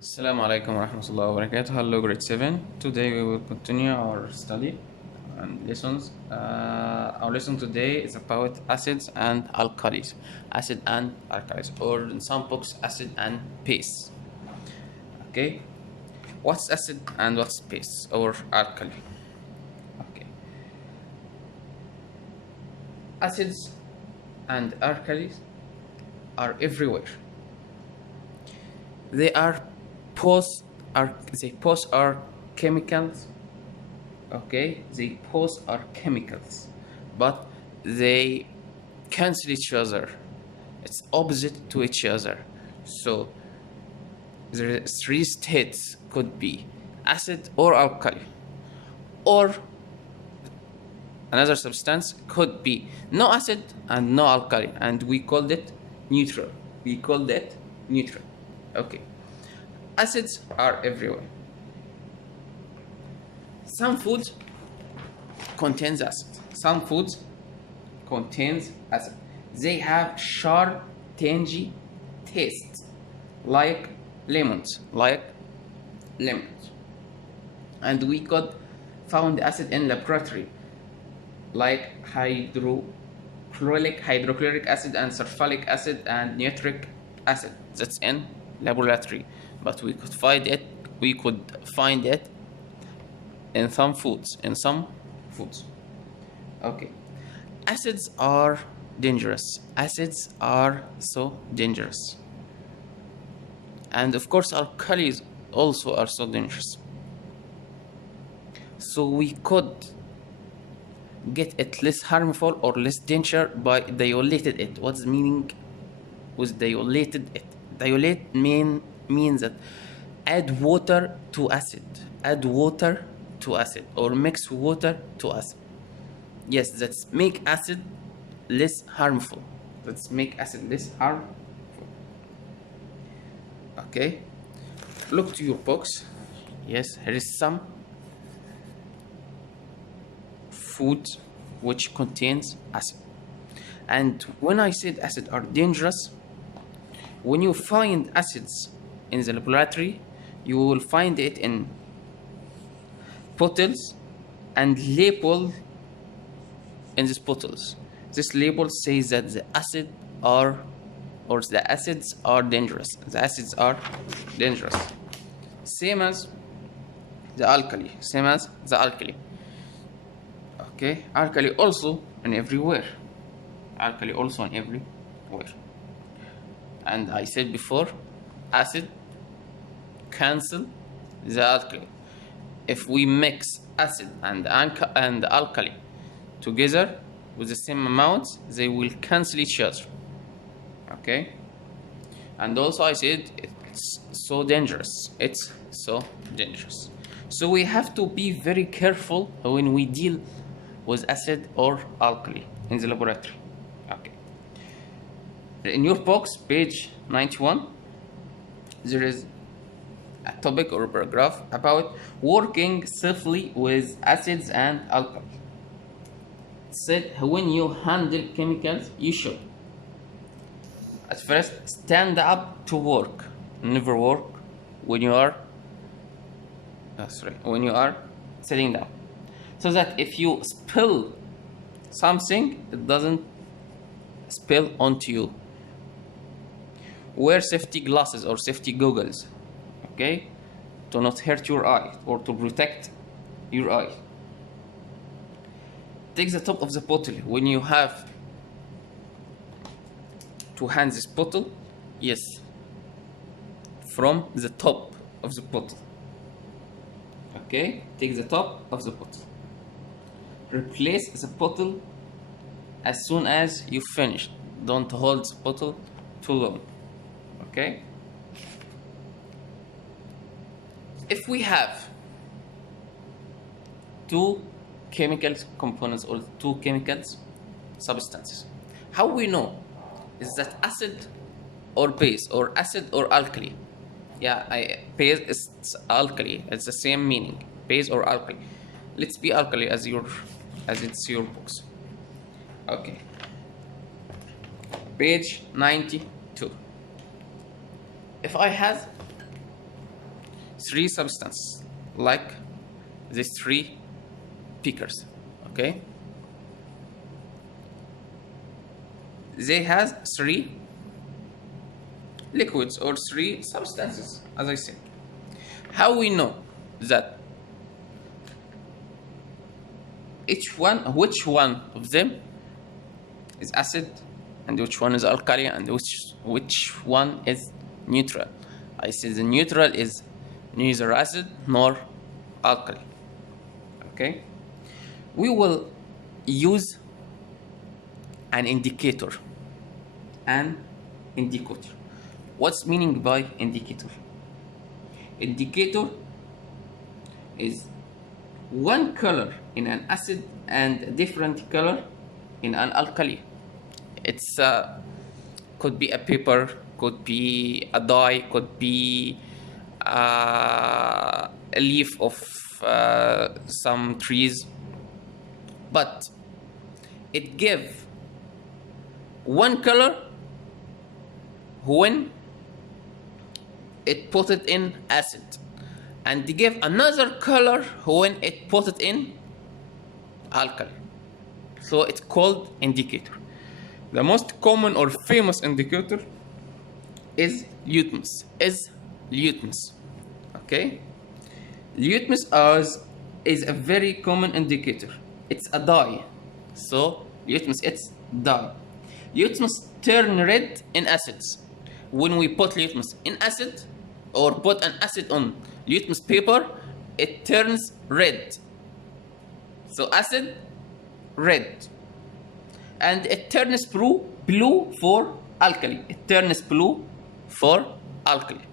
Assalamu alaikum warahmatullahi wabarakatuh. Hello, grade 7. Today we will continue our study and lessons. Our lesson today is about acids and alkalis. Acid and alkalis, or in some books, acid and base. Okay, what's acid and what's base or alkali? Okay, acids and alkalis are everywhere. They are both are chemicals. Okay, they both are chemicals, but they cancel each other. It's opposite to each other. So there are three states, could be acid or alkali, or another substance could be no acid and no alkali, and we called it neutral. Okay, acids are everywhere. Some foods contains acid. Some foods contains acid. They have sharp, tangy taste, like lemons, And we could found acid in laboratory, like hydrochloric acid and sulfuric acid and nitric acid. That's in laboratory, but we could find it in some foods. Okay, acids are dangerous. Acids are so dangerous, and of course alkalis also are so dangerous. So we could get it less harmful or less danger by diluted it. What's the meaning with diluted it? Dilute means that add water to acid, or mix water to acid. Yes, that's make acid less harmful. Okay, look to your box. Yes, here is some food which contains acid. And when I said acid are dangerous, when you find acids in the laboratory, you will find it in bottles and label in these bottles. This label says that the acids are dangerous. Same as the alkali. Okay, alkali also in everywhere. And I said before, acid cancel the alkali. If we mix acid and alkali together with the same amounts, they will cancel each other. Okay, and also I said it's so dangerous. So we have to be very careful when we deal with acid or alkali in the laboratory. Okay, in your box, page 91, there is a topic or paragraph about working safely with acids and alkalis. It said when you handle chemicals, you should at first stand up to work. Never work when you are sitting down, so that if you spill something, it doesn't spill onto you. Wear safety glasses or safety goggles, okay, to not hurt your eye or to protect your eye. Take the top of the bottle when you have to hand this bottle. Yes, from the top of the bottle. Okay, take the top of the bottle. Replace the bottle as soon as you finish. Don't hold the bottle too long. Okay, if we have two chemical components or two chemicals substances, how we know is that acid or base or acid or alkali? Base is alkali. It's the same meaning, base or alkali. Let's be alkali as it's your books. Okay, page 92. If I have three substances like these three beakers. Okay, they has three liquids or three substances, as I said. How we know that which one of them is acid and which one is alkali and which one is neutral? I say the neutral is neither acid nor alkali. Okay, we will use an indicator. What's meaning by indicator? Indicator is one color in an acid and a different color in an alkali. It's could be a paper, could be a dye, could be a leaf of some trees, but it gives one color when it put it in acid, and they give another color when it put it in alkali. So it's called indicator. The most common or famous indicator is litmus. Okay, litmus is a very common indicator. It's a dye. So litmus, it's dye. Litmus turn red in acids. When we put litmus in acid or put an acid on litmus paper, it turns red. So acid, red. And it turns blue for alkali. It turns blue for alkali.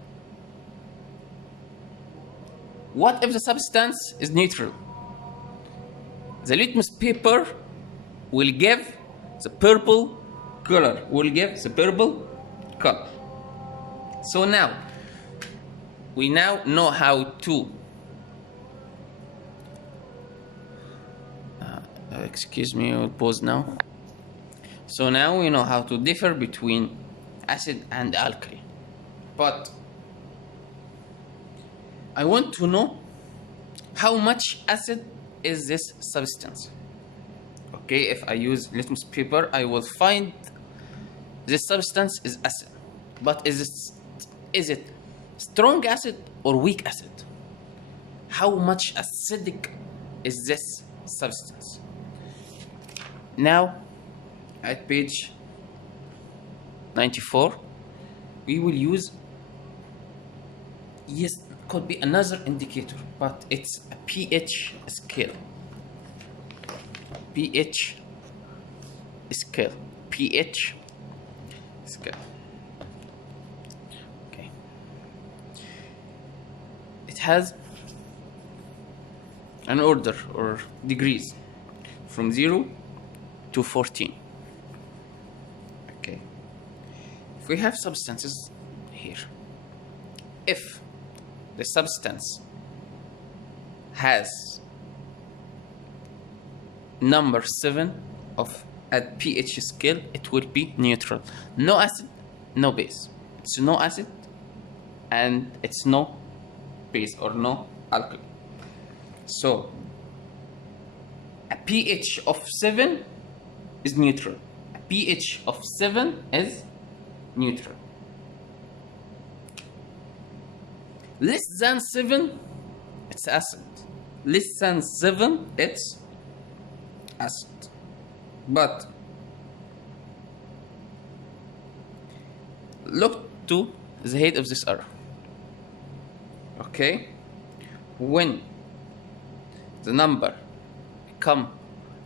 What if the substance is neutral? The litmus paper will give the purple color. So now, we now know how to excuse me, we'll pause now. So now we know how to differ between acid and alkali. But I want to know how much acid is this substance. Okay, if I use litmus paper, I will find this substance is acid. But is it strong acid or weak acid? How much acidic is this substance? Now, at page 94, we will use, yes, could be another indicator, but it's a pH scale. pH scale. Okay. It has an order or degrees from 0 to 14. Okay. If we have substances here, if the substance has number 7 of at pH scale, it will be neutral. No acid, no base. It's no acid and it's no base or no alkali. So a pH of 7 is neutral. A pH of 7 is neutral. Less than 7, it's acid. Less than 7, it's acid. But look to the head of this arrow. Okay? When the number become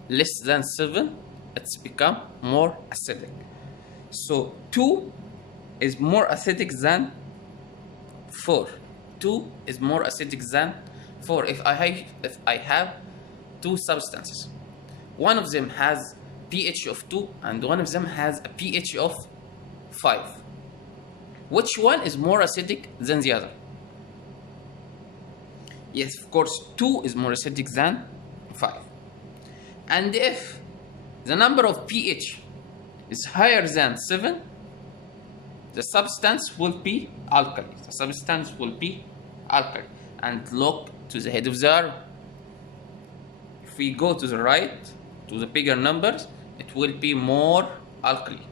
less than 7, it's become more acidic. So 2 is more acidic than 4. 2 is more acidic than 4. If I have two substances, one of them has pH of 2 and one of them has a pH of 5. Which one is more acidic than the other? Yes, of course, 2 is more acidic than 5. And if the number of pH is higher than 7, the substance will be alkali. alkali. And look to the head of the arrow. If we go to the right, to the bigger numbers, it will be more alkali.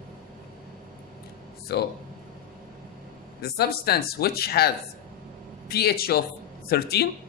So the substance which has pH of 13